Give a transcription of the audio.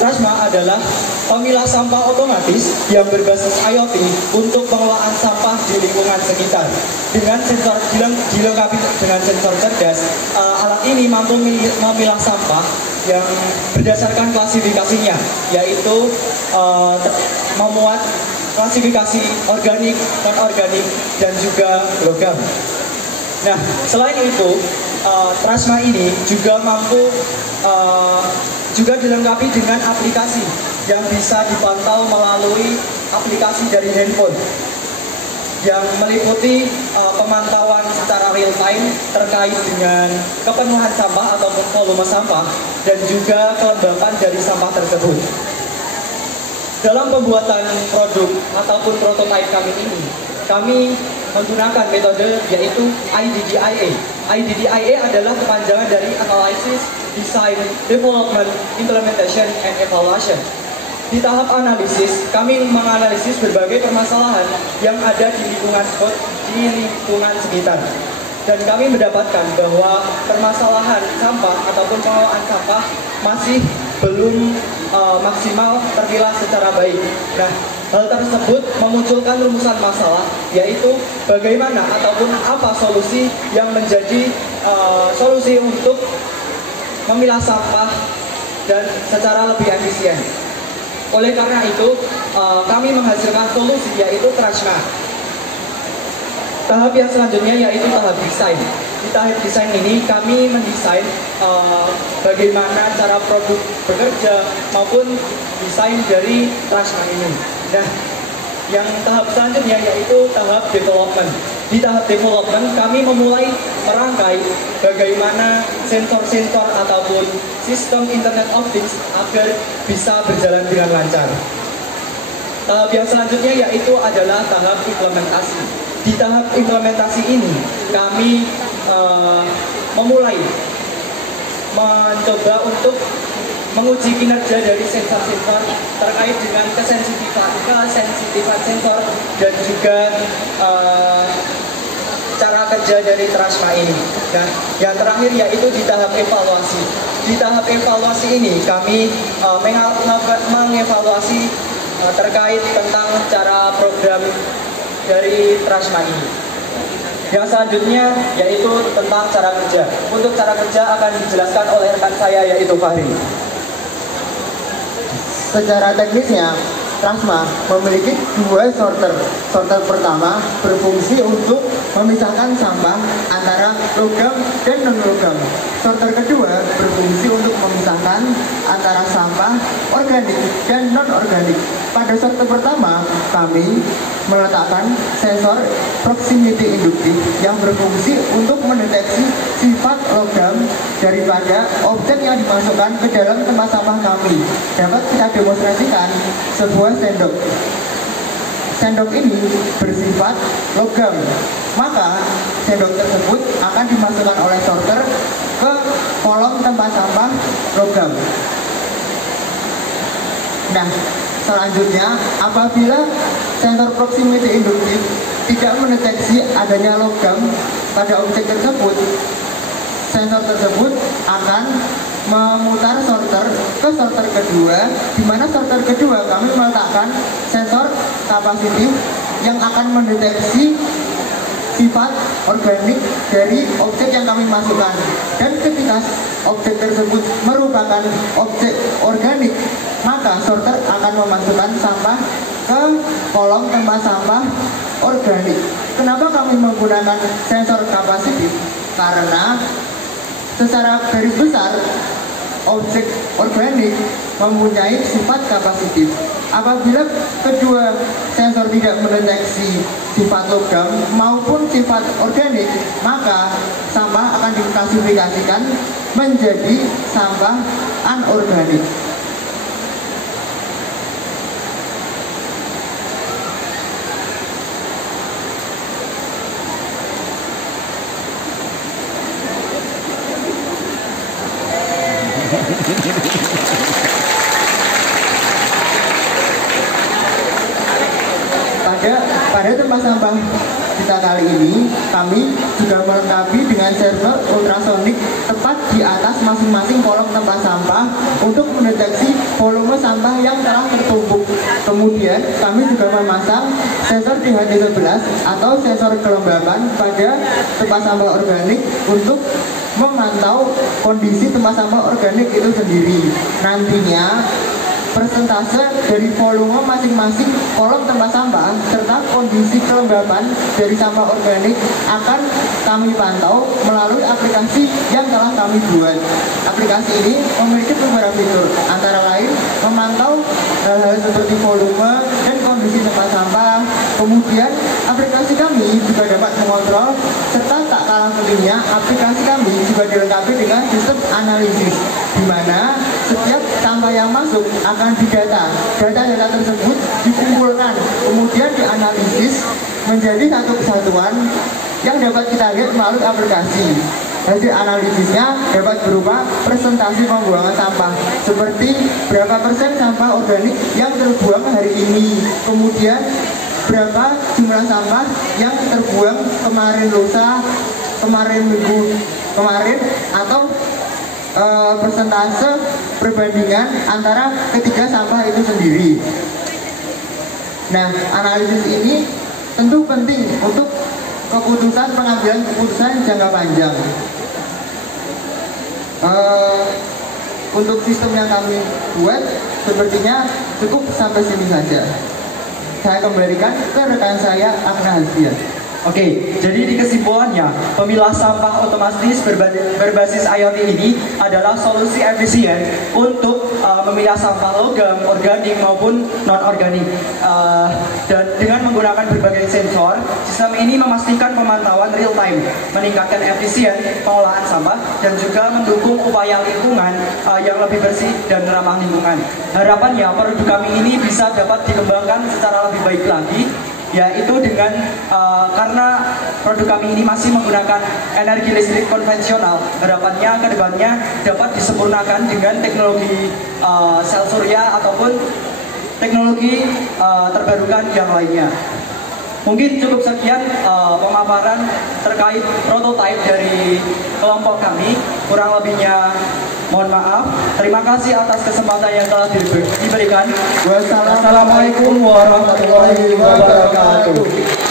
Trashma adalah pemilah sampah otomatis yang berbasis IoT untuk pengelolaan sampah di lingkungan sekitar. Dengan sensor dilengkapi dengan sensor cerdas, alat ini mampu memilah sampah yang berdasarkan klasifikasinya, yaitu memuat klasifikasi organik, non-organik, dan juga logam. Nah, selain itu, Trashma ini juga juga dilengkapi dengan aplikasi yang bisa dipantau melalui aplikasi dari handphone yang meliputi pemantauan secara real time terkait dengan kepenuhan sampah ataupun volume sampah dan juga kelembapan dari sampah tersebut. Dalam pembuatan produk ataupun prototipe kami ini, kami menggunakan metode yaitu IDDIA. IDDIA adalah kepanjangan dari Analysis, Design, Development, Implementation, and Evaluation. Di tahap analisis, kami menganalisis berbagai permasalahan yang ada di lingkungan sekitar. Dan kami mendapatkan bahwa permasalahan sampah ataupun pengelolaan sampah masih belum maksimal terpilah secara baik. Nah, hal tersebut memunculkan rumusan masalah, yaitu bagaimana ataupun apa solusi yang menjadi solusi untuk memilah sampah dan secara lebih efisien. Oleh karena itu, kami menghasilkan solusi yaitu Trashma. Tahap yang selanjutnya yaitu tahap desain. Di tahap desain ini kami mendesain bagaimana cara produk bekerja maupun desain dari Trashma ini. Nah, yang tahap selanjutnya yaitu tahap development. Di tahap development kami memulai merangkai bagaimana sensor-sensor ataupun sistem Internet of Things agar bisa berjalan dengan lancar. Tahap yang selanjutnya yaitu adalah tahap implementasi. Di tahap implementasi ini kami memulai mencoba untuk menguji kinerja dari sensor-sensor terkait dengan kesensitifan sensor dan juga cara kerja dari Trashma ini. Dan yang terakhir yaitu di tahap evaluasi. Di tahap evaluasi ini kami mengevaluasi terkait tentang cara program dari Trashma ini. Yang selanjutnya yaitu tentang cara kerja. Untuk cara kerja akan dijelaskan oleh rekan saya yaitu Fahri. Secara teknisnya, Trashma memiliki dua sorter. Sorter pertama berfungsi untuk memisahkan sampah antara logam dan non-logam. Sorter kedua berfungsi untuk memisahkan antara sampah organik dan non-organik. Pada sorter pertama, kami meletakkan sensor proximity induktif yang berfungsi untuk mendeteksi sifat logam daripada objek yang dimasukkan ke dalam tempat sampah kami. Dapat kita demonstrasikan sebuah sendok. Sendok ini bersifat logam, maka sendok tersebut akan dimasukkan oleh sorter ke kolom tempat sampah logam. Nah, selanjutnya apabila sensor proximity induktif tidak mendeteksi adanya logam pada objek tersebut, sensor tersebut akan memutar sorter ke sorter kedua, di mana sorter kedua kami meletakkan sensor kapasitif yang akan mendeteksi sifat organik dari objek yang kami masukkan. Dan ketika objek tersebut merupakan objek organik, maka sorter akan memasukkan sampah ke kolom tempat sampah organik. Kenapa kami menggunakan sensor kapasitif? Karena secara garis besar objek organik mempunyai sifat kapasitif. Apabila kedua sensor tidak mendeteksi sifat logam maupun sifat organik, maka sampah akan diklasifikasikan menjadi sampah anorganik. Pada tempat sampah kita kali ini, kami sudah melengkapi dengan server ultrasonik tepat di atas masing-masing kolom tempat sampah untuk mendeteksi volume sampah yang telah tertumpuk. Kemudian kami juga memasang sensor THD11 atau sensor kelembapan pada tempat sampah organik untuk memantau kondisi tempat sampah organik itu sendiri. Nantinya persentase dari volume masing-masing kolom tempat sampah serta kondisi kelembapan dari sampah organik akan kami pantau melalui aplikasi yang telah kami buat. Aplikasi ini memiliki beberapa fitur, antara lain memantau hal-hal seperti volume dan kondisi tempat sampah. Kemudian aplikasi kami juga dapat mengontrol serta tak kalah pentingnya aplikasi kami juga dilengkapi dengan sistem analisis, di mana setiap sampah yang masuk akan didata. Data-data tersebut dikumpulkan, kemudian dianalisis menjadi satu kesatuan yang dapat kita lihat melalui aplikasi. Hasil analisisnya dapat berupa presentasi pembuangan sampah, seperti berapa persen sampah organik yang terbuang hari ini, kemudian berapa jumlah sampah yang terbuang kemarin lusa, kemarin minggu kemarin, atau persentase perbandingan antara ketiga sampah itu sendiri. Nah, analisis ini tentu penting untuk pengambilan keputusan jangka panjang. Untuk sistem yang kami buat sepertinya cukup sampai sini saja. Saya kembalikan ke rekan saya, Agna Hasbian. Oke, jadi di kesimpulannya, pemilah sampah otomatis berbasis IoT ini adalah solusi efisien untuk memilah sampah logam, organik maupun non-organik. Dan dengan menggunakan berbagai sensor, sistem ini memastikan pemantauan real time, meningkatkan efisien pengolahan sampah, dan juga mendukung upaya lingkungan yang lebih bersih dan ramah lingkungan. Harapannya, produk kami ini bisa dapat dikembangkan secara lebih baik lagi, yaitu dengan karena produk kami ini masih menggunakan energi listrik konvensional, harapannya ke depannya dapat disempurnakan dengan teknologi sel surya ataupun teknologi terbarukan yang lainnya. Mungkin cukup sekian pemaparan terkait prototipe dari kelompok kami. Kurang lebihnya mohon maaf. Terima kasih atas kesempatan yang telah diberikan. Wassalamualaikum warahmatullahi wabarakatuh.